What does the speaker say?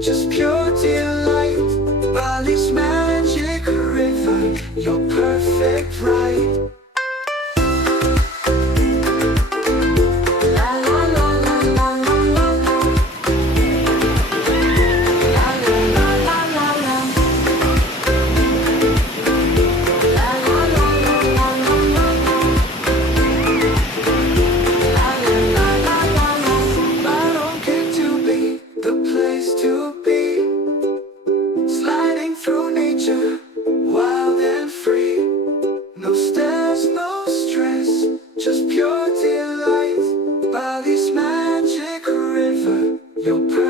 just pure delight. Bali's magic river, your perfect ride. Barong Cave to be the place to be, sliding through nature, wild and free. No stairs, no stress, just pure delight. Bali's magic river, your perfect